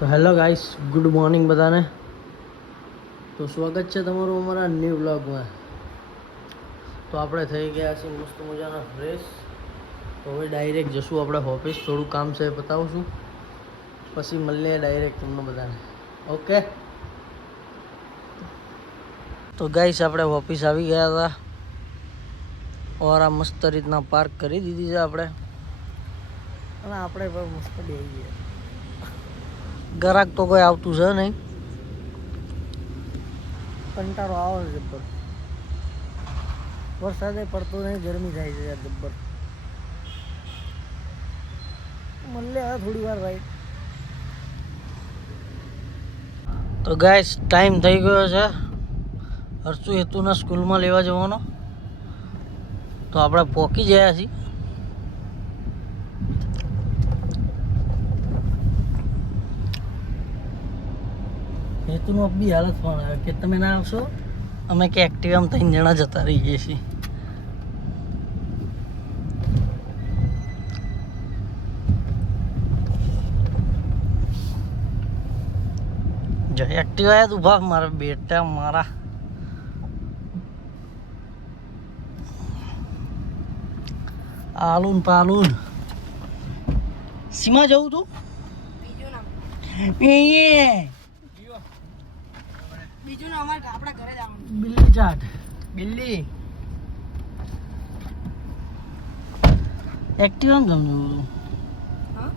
તો hello guys, good morning બધાને. તો સ્વાગત છે તમારું અમારા ન્યૂ વ્લોગમાં. તો આપણે થઈ ગયા છીએ મસ્ત મજાના ફ્રેશ. તો હવે ડાયરેક્ટ જશું આપણે ઓફિસ. થોડું કામ છે એ બતાવશું, પછી મળીએ ડાયરેક્ટ તમને બધાને. ઓકે. તો ગાઈસ આપણે ઓફિસ આવી ગયા હતા ઓર આ મસ્ત રીતના પાર્ક કરી દીધી છે આપણે, અને આપણે પણ મસ્ત બેસી ગયા. ગ્રાહક તો કોઈ આવતું છે નહીં, કંટાળો આવે છે જબ્બર. વરસાદે પડતો નહીં, ગરમી થાય છે યાર જબ્બર. મળે આ થોડી વાર રાઈટ. તો ગાઈસ ટાઈમ થઈ ગયો છે હર્ષુ હેતુના સ્કૂલમાં લેવા જવાનો. તો આપણે પહોંચી ગયા છીએ. હેતુનો બી હાલત ફોન આવે કે તમે ના આવશો, અમે કે એક્ટિવામાં 3 જણા જતા રહીએ છીએ. જો એક્ટિવા આયા તું ભાગ મારા બેટા મારા. આલુન પાલુન સીમા જવું તું બીજું ના અમારે આપણા ઘરે જવાનું. બિલ્લી ચાટ બિલ્લી એક્ટિવા ગમ્યું. હા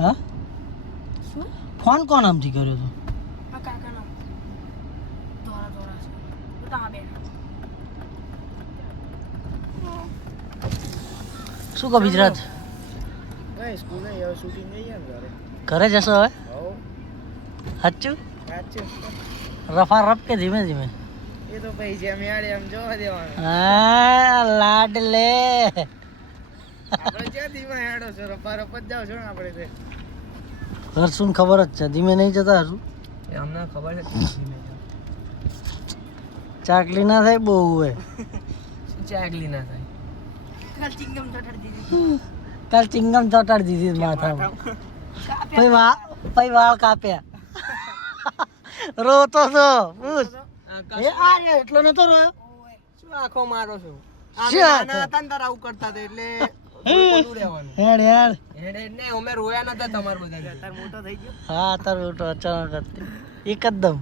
હા, શું ફોન કોણ આમથી કર્યો હતો? આ કાકાનો દોરા દોરા છે તો તા બે શું કહો ગુજરાત? ભાઈ સ્કૂલે યાર શૂટિંગ નહીં યાર ઘરે ઘરે જશો હવે? હો સાચું? સાચું. રફા રફ કે ધીમે ધીમે? એ તો પૈસા મેળે આમ જોવા દેવાનું. હા લાડ લે. આપણે ક્યાં ધીમા હેડો છો, રફા રફ જ જાવ છો ને આપણે તે. હર્ષુને ખબર જ છે ધીમે નહીં જતા. હર્ષુ અમને ખબર છે ધીમે ચાકલી ના થાય બહુ હોય. શું ચાગલી ના થાય? કાલ ચિંગમ ચોટાડી દીધી માથામાં. પછી વાળ કાપ્યા. રોતો તો પૂછ. એ આ રે એટલો નતો રોયો. શું આખો મારો છો? શું આખો? નાના હતા ને તાર આવું કરતા હતા એટલે બોલું રહેવાનું. હેડ હેડ. હેડ હેડ ને અમે રોયા નતા તમાર બધા. તાર મોટો થઈ ગયો. હા તાર મોટો અચાનક હતી એકદમ.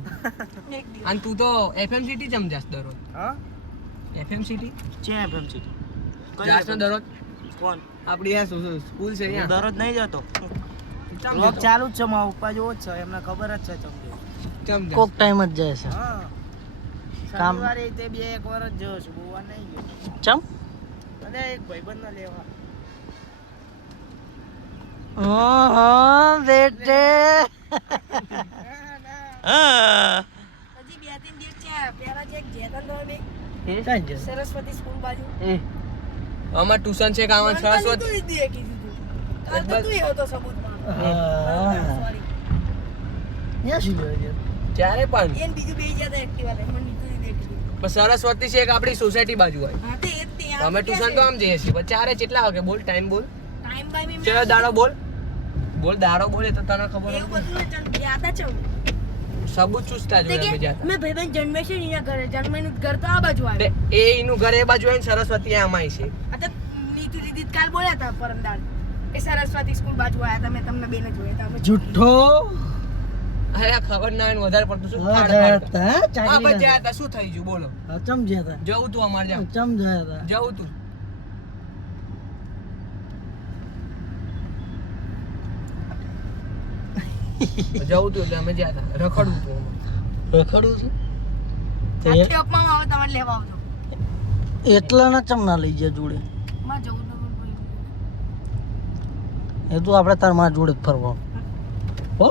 અને તું તો એફએમ સિટી જમ જાસ દરરોજ. હા એફએમ સિટી છે. એફએમ સિટી જાસ ને દરરોજ? કોણ? આપણી આ સ્કૂલ છે અહીંયા. દરરોજ નહીં જતો. બ્લોગ ચાલુ જ છે, મારા પપ્પા જોવો જ છે, એમને ખબર જ છે ચમ કોક ટાઈમ જ જાય છે. હા કામ શનિવારે તે બે એક વાર જ જોયો છું, બહુ વાર નહીં ગયો. ચમ? અને એક ભાઈબંધને લેવા. હા બેટે. હજી 2-3 દિવસ છે. પેલા જે જેતન દોડે એ કાઈ જશે. સરસ્વતી સ્કૂલ બાજુ અમાર ટ્યુશન છે કામન સરસ્વતી તું દીધી કીધું તું. કાલ તો તું હતો સબૂતમાં. હા સોરી. યા શું કરે? ત્યારે પણ એન બીજું બે જતા એક્ટિવા લે, મને નીતુ દીધી કીધું. પણ સરસ્વતી છે એક આપણી સોસાયટી બાજુ હોય. હા તે એ તે અમે ટ્યુશન તો આમ જઈએ છીએ પણ ચારે કેટલા વાગે બોલ ટાઈમ બોલ ટાઈમ બાય મે ચલો દાડો બોલ બોલ દાડો બોલે તો તને ખબર એવું હોય બધું ને ચલ યાદ છે. સબૂત ચુસ્તા તે જોડે અમે કે જાતા મેં ભાઈબંધ જન્મે છે ને એના ઘરે જન્મેનું ઘર તો આ બાજુ તે આવે. એ એનું ઘર એ બાજુ હોય ને સરસ્વતી અમાય છે. આ તો નીતુ દીદી કાલ બોલ્યા હતા પરમદાડ એ સરસ્વતી સ્કૂલ બાજુ આયા હતા, મેં તમને બેને જોયા હતા. અમે જુઠ્ઠો. અરે આ ખબર ના હોય ને વધારે પડતું શું હા ફાડ જયા ફાડ. હતા. હા ચાકલી ભાઈ ના જ્યાં હતા શું થઈ ગયું બોલો હતા. ચમ જ્યા હતા. જવું તું અમાર જા ચમ જયા હતા. જવું તું જવું તું એટલે અમે જ્યાં હતા રખડવું તું અમે. રખડું છું આટલી અપમાં આવે તમારે લેવા આવજો. એટલા ના ચમ ના લઈ ગયા જોડે. માં જવું તો કોઈ એ તો આપણે તાર માં જોડે જ ફરવાનું હો.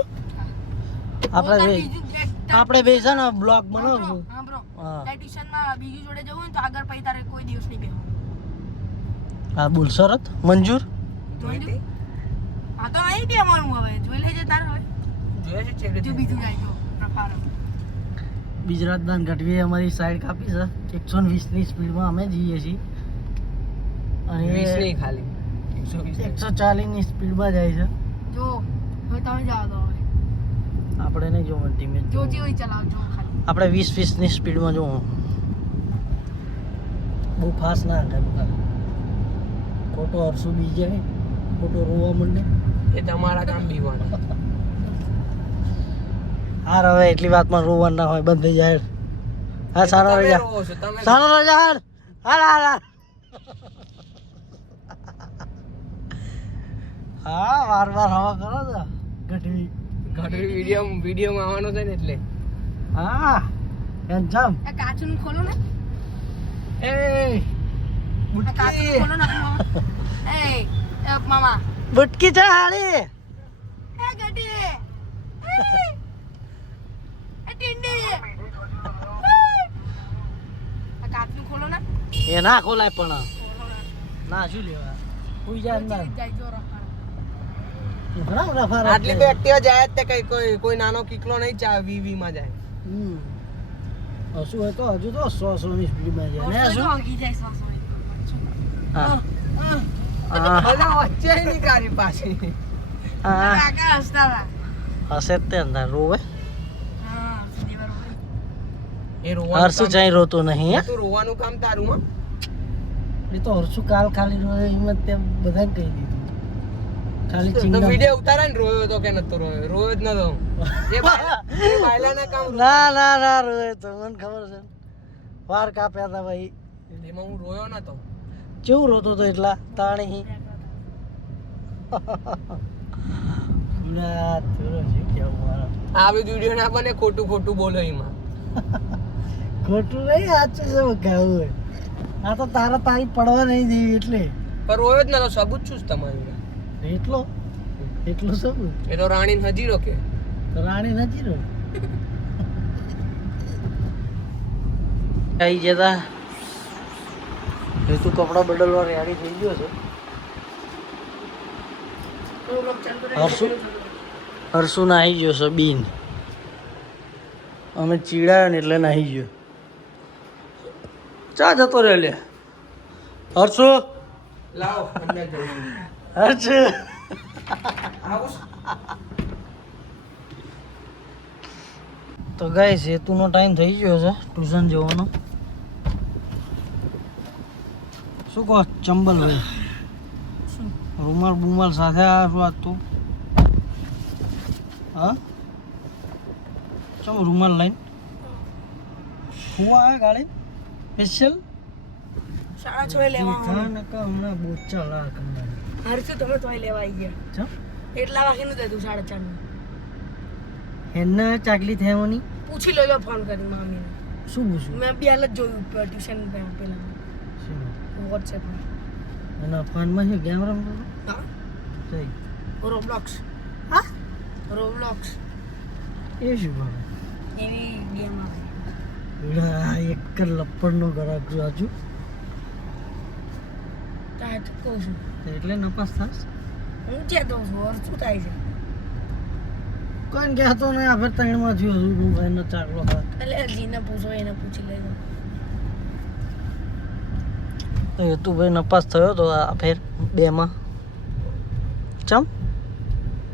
આપણે બે છે ને બ્લોગ બનાવશું. હા બ્રો હા ટ્યુશનમાં બીજું જોડે જવું ને તો આગળ પછી તારે કોઈ દિવસ નહીં બેહવું. હા બોલ શરત મંજૂર. જોઈ હતી? હા તો અહીં બેહવાનું હવે જોઈ લેજે તારે હવે જોયે છે ચેડે જો બીજું જાય તો રફારો. ગુજરાતદાન ગઢવીએ અમારી સાઈડ કાપી છે. 120ની સ્પીડમાં અમે જઈએ છીએ અને 20 નહીં ખાલી 120 140ની સ્પીડમાં જાય છે. જો હવે તમે જાઓ તો હવે આપણે નહીં જોવાનું ધીમે જ જો જોવાનું. જેવી ચલાવજો ખાલી આપણે 20-20 ની સ્પીડમાં જોવું. બહુ ફાસ્ટ ના થાય બધા. ખોટો હરસુ બી જાય, ખોટો રોવા માંડે. એ તમારા કામ બીવાનું. હાર હવે એટલી વાતમાં રોવાનું ના હોય, બંધ થઈ જાય. હા સારો તમે રજા, રોવો છો, તમે સારો રજા હાર. હાર હાર હાર. હા વાર વાર હવા કરો છો ગઢવી. ઘડી વિડીયોમાં આવવાનો છે ને એટલે. હા એમ જમ. એ કાચું ખોલો ને એ આ કાચું ખોલો ને મામા. એ મામા બુટકી છે હાડી. એ ગડી એ ટીંડી આ કાચું ખોલો ને એ ના ખોલાય પણ ના શું લેવા કોઈ જાય અંદર. જાય જો રખા ઘણા બધા ફાર આટલી તો એક્ટિવા જાય જ તે કઈ કોઈ નાનો કિકલો નહીં ચા 20 માં જાય. શું હોય તો હજુ તો 100 ની સ્પીડમાં જાય ને શું. ભાગી જાય શ્વાસ હા બધા વચ્ચે નહીં ગાડી પાછી. હા કાકા હસતા હતા હશે જ તે અંદર રોવે. હા સીધી બરોબર એ રોવાનું હરસુ ચાઈ રોતો નહીં હે. તું રોવાનું કામ તારું હો. એ તો હરસુ કાલ ખાલી રોય એમાં તે બધાને કહી દીધું. ખાલી તો ચિંગમ. વિડિયો ઉતારે ને રોયો તો કે નતો રોયો જ નતો. એ બાયલાના કામ ના ના ના રોય તો મને ખબર છે. વાર કાપ્યા હતા ભાઈ. એમાં હું રોયો નતો. કેવું રોતો તો એટલા તાણી. ના થોડો છે કેવું મારા. આવી વિડિયો ના બને ખોટું ખોટું બોલો એમાં. ખોટું નહીં સાચું છે બગાવું હોય. આ તો તારી પડવા નહીં દેવી એટલે. પણ રોયો જ નતો, સબૂત છું જ તમારું. એટલું શું એ તો રાણીને હજીરો કે રાણી નથી રો આવી જતા તું કપડા બદલવા રેડી થઈ ગયો છે. હરસુ નાહી ગયો છે બીન. અમે ચીડાયો ને એટલે નાહી ગયો. ચા જતો રે લે હરસુ. લાવો અંદર જવું. હરસુ આવો. તો ગાઈસ હેતુનો ટાઈમ થઈ ગયો છે ટ્યુશન જવાનો. શું કહો ચંબલ ભાઈ? રૂમાલ બુમાલ સાથે આવ્યો આજ તું? હા ચમ રૂમાલ લઈને હું આવ્યા ગાડી સ્પેશિયલ 6:30 લેવા હમણાં બોચા લા કરના. હરસુ તમે તોય લેવા આવી ગયા ચમ એટલા વાગે નું હતું 4:30 નું એને ચાકલી થવાની પૂછી લેજો ફોન કરી મામીને. શું પૂછું? મેં બી હાલ જ જોયું ટ્યુશન પેલા શું વોટ્સએપ એના ફોનમાં છે ગેમ રમતો હા સહી રોબ્લોક્સ હા રોબ્લોક્સ એ શું કરે? એવી ગેમ આવે એક જ લપડનો ગરાક આજુ તારે તો કહું છું એટલે નપાસ થાસ. હું જ્યાં દઉં છું ઓર શું થાય છે કોઈને કહેતો નહીં આ ફેર ત્રણમાં થયો છું ભાઈનો ચાકલો ખાત. એટલે જીને પૂછો એને પૂછી લેજો તો હેતુભાઈ નપાસ થયો તો આ ફેર 2 માં. ચમ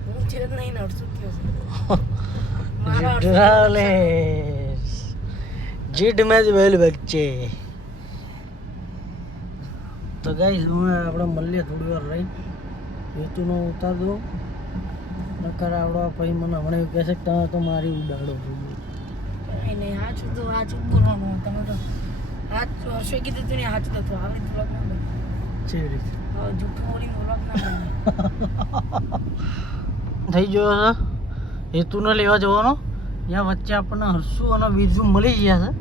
હું છે જ નહીં નડશું થયો છે મારો जिड्रालेस जिड में बेल बच्चे. तो गाइस હું આપણે મળીએ થોડી વાર રહી. હેતુનો ઉતાર દો નકર આવડો પછી મને હમણાં એવું કહેશે કે તમે તો મારી ઉડાડો છો. કઈ નહીં હાચું તો હાચું જ બોલવાનું તમે તો હાચ શું કીધું તું ને હાચું તો આવડી બ્લોગ ના બને કેવી રીતે જૂઠું બોલી બ્લોગ ના બને થઈ ગયો છે હેતુને લેવા જવાનો. ત્યાં વચ્ચે આપણને હર્ષુ અને બીજું મળી ગયા છે.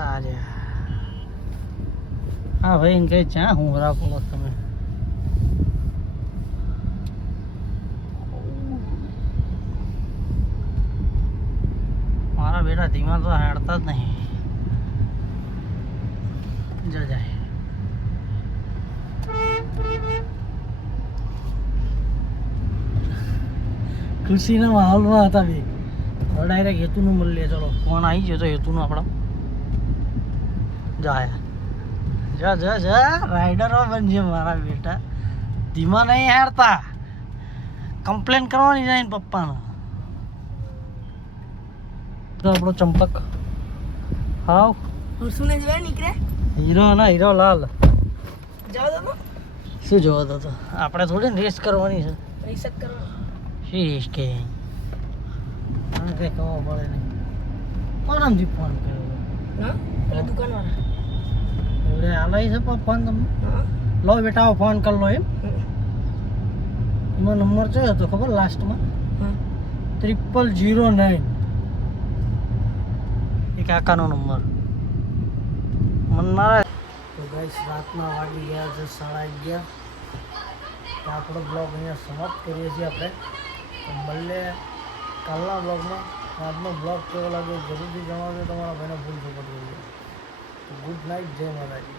આજે હા ભાઈ એમ કહે ચા હું રાખો તમે. મારા બેટા ધીમા તો હેડતા જ નહીં. જાય ખુશીના માહોલમાં હતા બે. હવે ડાયરેક્ટ હેતુનું મળીએ. ચલો ફોન આવી ગયો તો હેતુનો આપણો જાય જા જા જા રાઈડરો બનજે મારા બેટા. ધીમા નહીં હારતા, કમ્પ્લેન કરવાની જાય ને પપ્પાને. તો આપણો ચંપક હાવ હર્ષુને જોયા નીકળે હીરો ના હીરો લાલ. જાવ તો શું જોવો તો આપણે થોડી ને રેસ કરવાની છે. રીસેટ કરો. શીશ કે મને કંઈ ખબર પડે નહીં. કોનામથી ફોન કર્યો? હા પેલા દુકાનવાળા. એવડે આલાઈ છે ફોન તમને? હા લો બેટા ફોન કર લો એમ. એમાં નંબર છે હતો ખબર લાસ્ટમાં હા 0009 એ કાકાનો નંબર મને મારા. તો ગાઈસ રાતના વાગી ગયા છે 11:30. તો આપણો બ્લોગ અહીંયા સમાપ્ત કરીએ છીએ આપણે. તો મળીએ કાલના બ્લોગમાં. આજનો બ્લોગ કેવો લાગ્યો જરૂરથી જણાવજો. તમારા ભાઈને ફૂલ સપોર્ટ કરજો. તો ગુડ નાઇટ, જય માતાજી.